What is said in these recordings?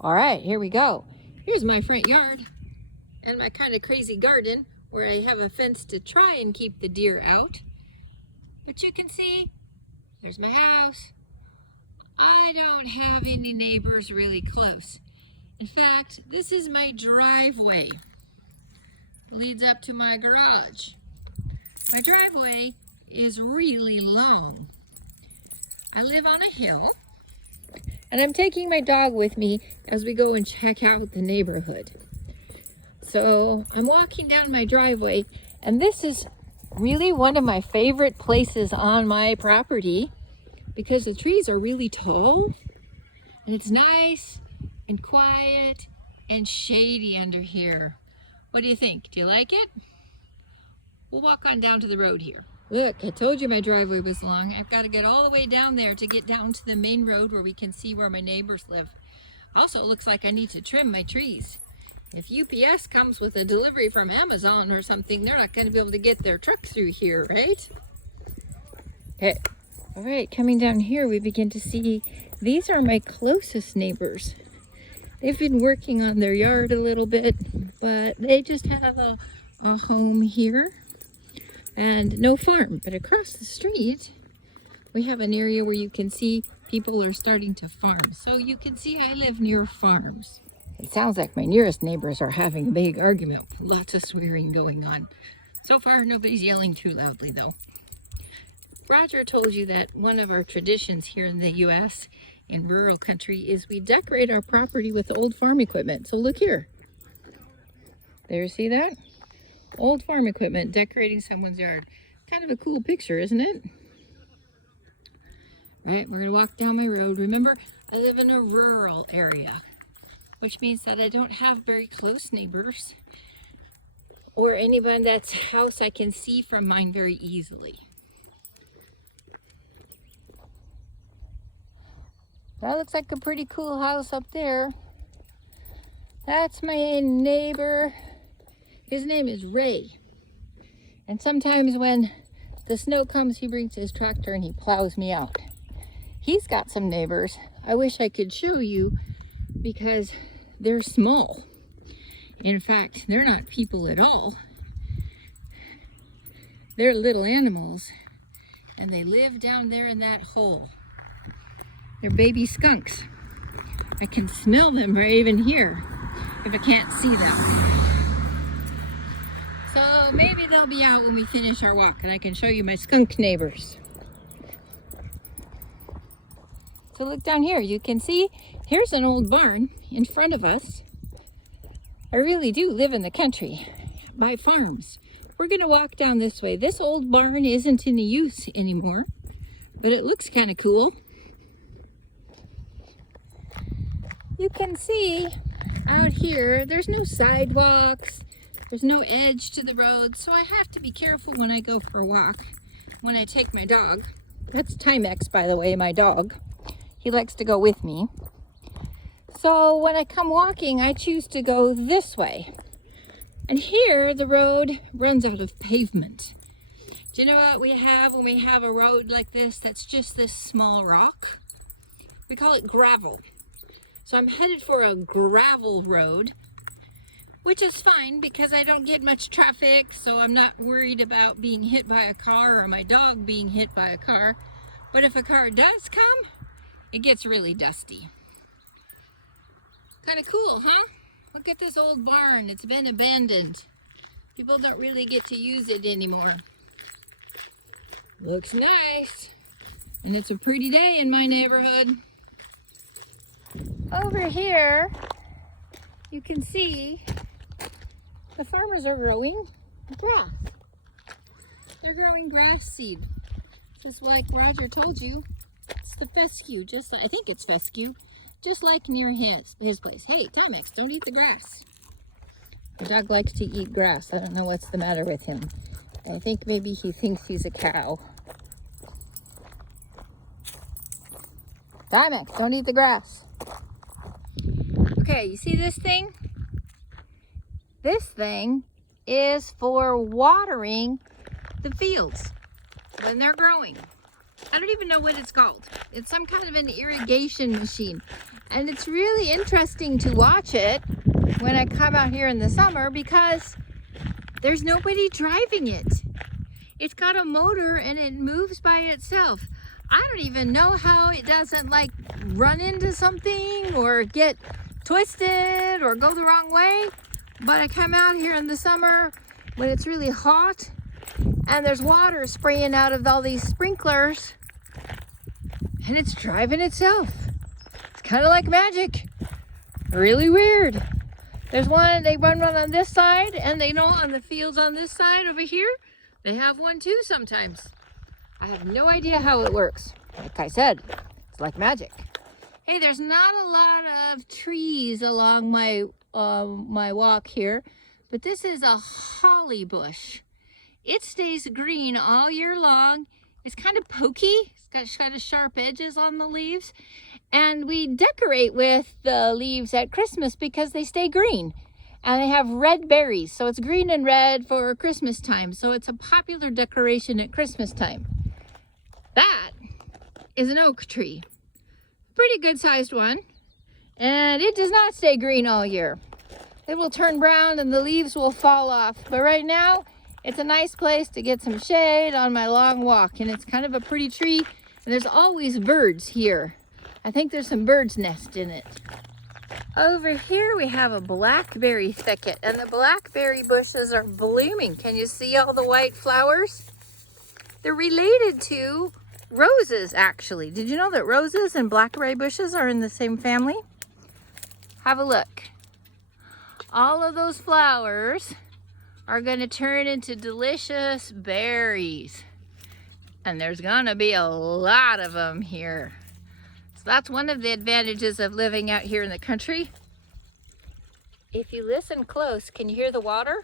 All right, here we go. Here's my front yard and my kind of crazy garden where I have a fence to try and keep the deer out. But you can see, there's my house. I don't have any neighbors really close. In fact, this is my driveway. It leads up to my garage. My driveway is really long. I live on a hill, and I'm taking my dog with me as we go and check out the neighborhood. So I'm walking down my driveway, and this is really one of my favorite places on my property because the trees are really tall, and it's nice and quiet and shady under here. What do you think? Do you like it? We'll walk on down to the road here. Look, I told you my driveway was long. I've got to get all the way down there to get down to the main road where we can see where my neighbors live. Also, it looks like I need to trim my trees. If UPS comes with a delivery from Amazon or something, they're not going to be able to get their truck through here, right? Okay. All right, coming down here, we begin to see these are my closest neighbors. They've been working on their yard a little bit, but they just have a home here and no farm. But across the street, we have an area where you can see people are starting to farm. So you can see I live near farms. It sounds like my nearest neighbors are having a big argument. Lots of swearing going on. So far, nobody's yelling too loudly, though. Roger told you that one of our traditions here in the U.S. in rural country is we decorate our property with old farm equipment. So look here. There, see that? Old farm equipment decorating someone's yard. Kind of a cool picture, isn't it? Right, we're going to walk down my road. Remember, I live in a rural area, which means that I don't have very close neighbors or anyone that's house I can see from mine very easily. That looks like a pretty cool house up there. That's my neighbor. His name is Ray. And sometimes when the snow comes, he brings his tractor and he plows me out. He's got some neighbors. I wish I could show you because they're small. In fact, they're not people at all. They're little animals, and they live down there in that hole. They're baby skunks. I can smell them right even here if I can't see them. So maybe they'll be out when we finish our walk and I can show you my skunk neighbors. So look down here, you can see here's an old barn in front of us. I really do live in the country by farms. We're gonna walk down this way. This old barn isn't in use anymore, but it looks kind of cool. You can see out here, there's no sidewalks, there's no edge to the road, so I have to be careful when I go for a walk, when I take my dog. That's Timex, by the way, my dog. He likes to go with me. So when I come walking, I choose to go this way. And here, the road runs out of pavement. Do you know what we have when we have a road like this that's just this small rock? We call it gravel. So I'm headed for a gravel road, which is fine because I don't get much traffic, so I'm not worried about being hit by a car or my dog being hit by a car. But if a car does come, it gets really dusty. Kind of cool, huh? Look at this old barn. It's been abandoned. People don't really get to use it anymore. Looks nice. And it's a pretty day in my neighborhood. Over here, you can see the farmers are growing grass. They're growing grass seed. Just like Roger told you, it's the fescue. I think it's fescue. Just like near his place. Hey, Timex, don't eat the grass. The dog likes to eat grass. I don't know what's the matter with him. I think maybe he thinks he's a cow. Timex, don't eat the grass. Okay, you see this thing? This thing is for watering the fields when they're growing. I don't even know what it's called. It's some kind of an irrigation machine. And it's really interesting to watch it when I come out here in the summer because there's nobody driving it. It's got a motor and it moves by itself. I don't even know how it doesn't like run into something or get twisted or go the wrong way. But I come out here in the summer when it's really hot and there's water spraying out of all these sprinklers and it's driving itself. It's kind of like magic. Really weird. There's one, they run one on this side, and they know on the fields on this side over here, they have one too sometimes. I have no idea how it works. Like I said, it's like magic. Hey, there's not a lot of trees along my my walk here, but this is a holly bush. It stays green all year long. It's kind of pokey. It's got kind of sharp edges on the leaves. And we decorate with the leaves at Christmas because they stay green. And they have red berries. So it's green and red for Christmas time. So it's a popular decoration at Christmas time. That is an oak tree. Pretty good sized one. And it does not stay green all year. It will turn brown and the leaves will fall off. But right now, it's a nice place to get some shade on my long walk. And it's kind of a pretty tree. And there's always birds here. I think there's some birds' nest in it. Over here we have a blackberry thicket, and the blackberry bushes are blooming. Can you see all the white flowers? They're related to roses, actually. Did you know that roses and blackberry bushes are in the same family? Have a look. All of those flowers are going to turn into delicious berries. And there's going to be a lot of them here. That's one of the advantages of living out here in the country. If you listen close, can you hear the water?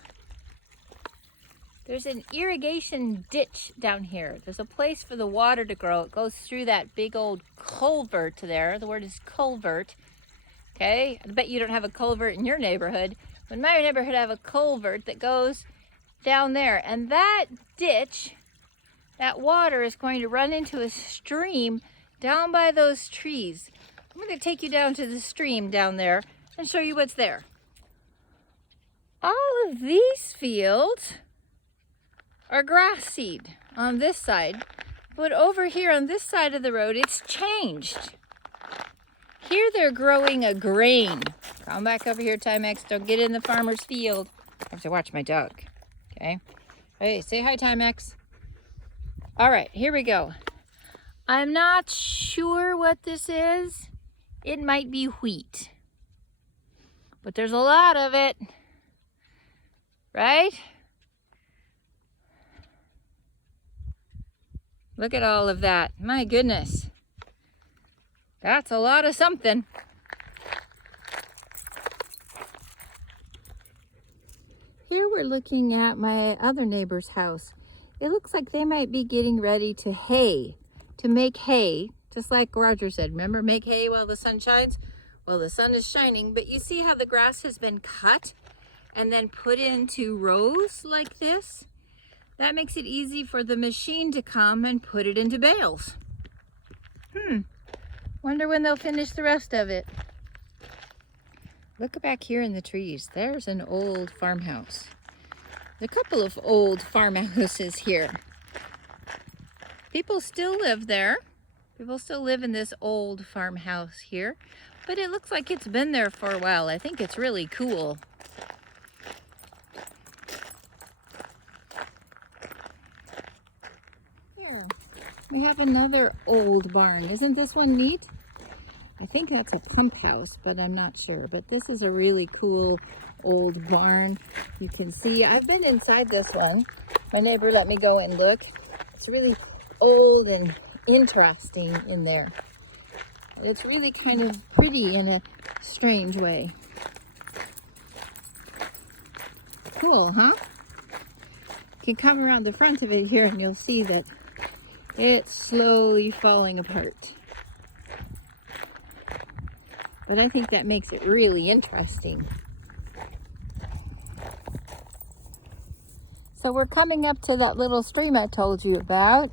There's an irrigation ditch down here. There's a place for the water to grow. It goes through that big old culvert there. The word is culvert. Okay, I bet you don't have a culvert in your neighborhood. But in my neighborhood, I have a culvert that goes down there. And that ditch, that water is going to run into a stream down by those trees. I'm going to take you down to the stream down there and show you what's there. All of these fields are grass seed on this side, but over here on this side of the road, it's changed. Here they're growing a grain. Come back over here, Timex. Don't get in the farmer's field. I have to watch my dog. Okay. Hey, say hi, Timex. All right, here we go. I'm not sure what this is. It might be wheat. But there's a lot of it. Right? Look at all of that. My goodness. That's a lot of something. Here we're looking at my other neighbor's house. It looks like they might be getting ready to make hay, just like Roger said. Remember, make hay while the sun shines? Well, the sun is shining, but you see how the grass has been cut and then put into rows like this? That makes it easy for the machine to come and put it into bales. Wonder when they'll finish the rest of it. Look back here in the trees. There's an old farmhouse. There's a couple of old farmhouses here. People still live there. People still live in this old farmhouse here. But it looks like it's been there for a while. I think it's really cool. Here, we have another old barn. Isn't this one neat? I think that's a pump house, but I'm not sure. But this is a really cool old barn. You can see, I've been inside this one. My neighbor let me go and look. It's really old and interesting in there. It's really kind of pretty in a strange way. Cool, huh? You can come around the front of it here and you'll see that it's slowly falling apart. But I think that makes it really interesting. So we're coming up to that little stream I told you about.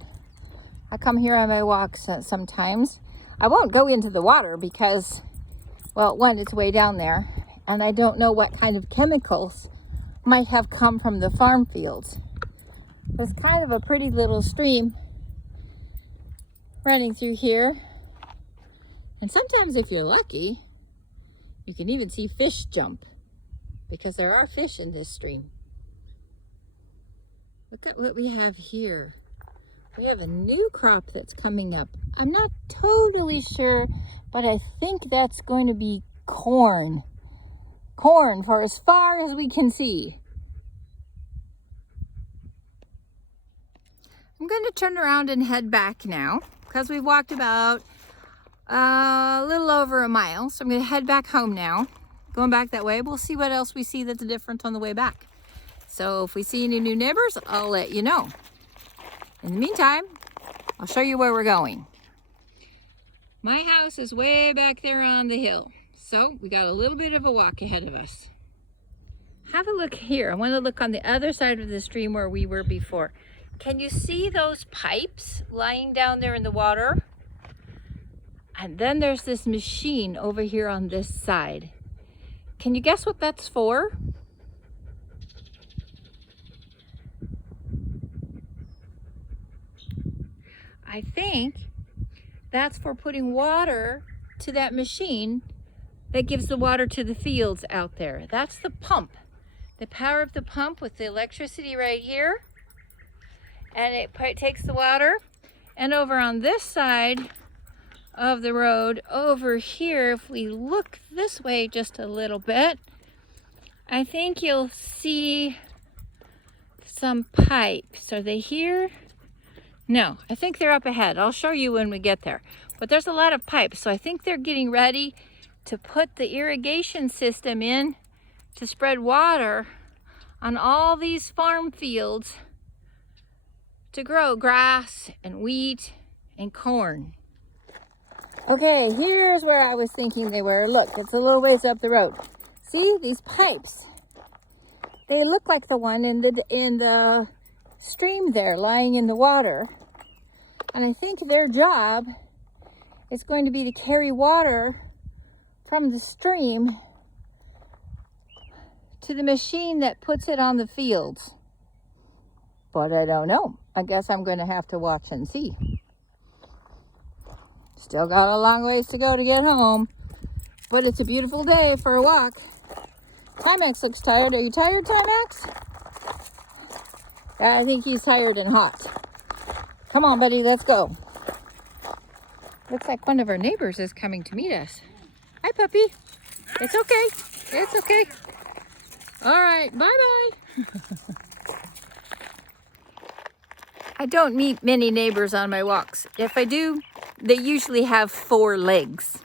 I come here on my walks sometimes. I won't go into the water because, well, one, it's way down there, and I don't know what kind of chemicals might have come from the farm fields. It's kind of a pretty little stream running through here. And sometimes if you're lucky, you can even see fish jump because there are fish in this stream. Look at what we have here. We have a new crop that's coming up. I'm not totally sure, but I think that's going to be corn. Corn for as far as we can see. I'm going to turn around and head back now because we've walked about a little over a mile. So I'm going to head back home now. Going back that way, we'll see what else we see that's different on the way back. So if we see any new neighbors, I'll let you know. In the meantime, I'll show you where we're going. My house is way back there on the hill. So we got a little bit of a walk ahead of us. Have a look here. I want to look on the other side of the stream where we were before. Can you see those pipes lying down there in the water? And then there's this machine over here on this side. Can you guess what that's for? I think that's for putting water to that machine that gives the water to the fields out there. That's the pump. The power of the pump with the electricity right here. And it takes the water. And over on this side of the road, over here, if we look this way just a little bit, I think you'll see some pipes. Are they here? No, I think they're up ahead. I'll show you when we get there. But there's a lot of pipes, so I think they're getting ready to put the irrigation system in to spread water on all these farm fields to grow grass and wheat and corn. Okay, here's where I was thinking they were. Look, it's a little ways up the road. See these pipes? They look like the one in the stream there, lying in the water. And I think their job is going to be to carry water from the stream to the machine that puts it on the fields. But I don't know. I guess I'm going to have to watch and see. Still got a long ways to go to get home. But it's a beautiful day for a walk. Timex looks tired. Are you tired, Timex? I think he's tired and hot. Come on, buddy, let's go. Looks like one of our neighbors is coming to meet us. Hi, puppy. It's okay. It's okay. All right, bye-bye. I don't meet many neighbors on my walks. If I do, they usually have 4 legs.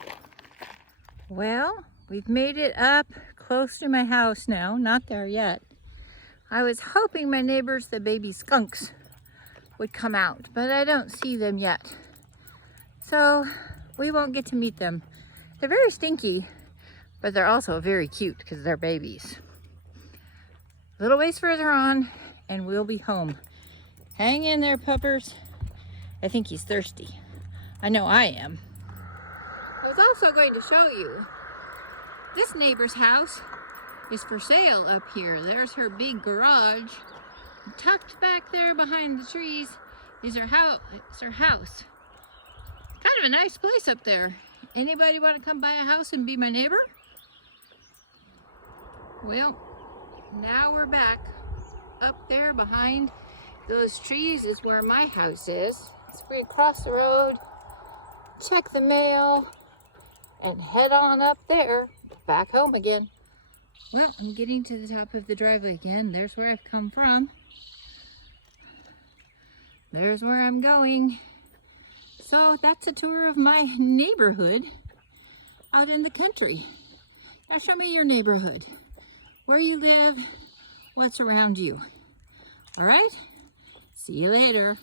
Well, we've made it up close to my house now. Not there yet. I was hoping my neighbors, the baby skunks, would come out, but I don't see them yet. So we won't get to meet them. They're very stinky, but they're also very cute because they're babies. A little ways further on and we'll be home. Hang in there, puppers. I think he's thirsty. I know I am. I was also going to show you this neighbor's house is for sale up here. There's her big garage. Tucked back there behind the trees is her house. It's her house. Kind of a nice place up there. Anybody want to come buy a house and be my neighbor? Well, now we're back. Up there behind those trees is where my house is. So we cross the road, check the mail, and head on up there, back home again. Well, I'm getting to the top of the driveway again. There's where I've come from. There's where I'm going. So that's a tour of my neighborhood out in the country. Now show me your neighborhood. Where you live, what's around you. All right? See you later.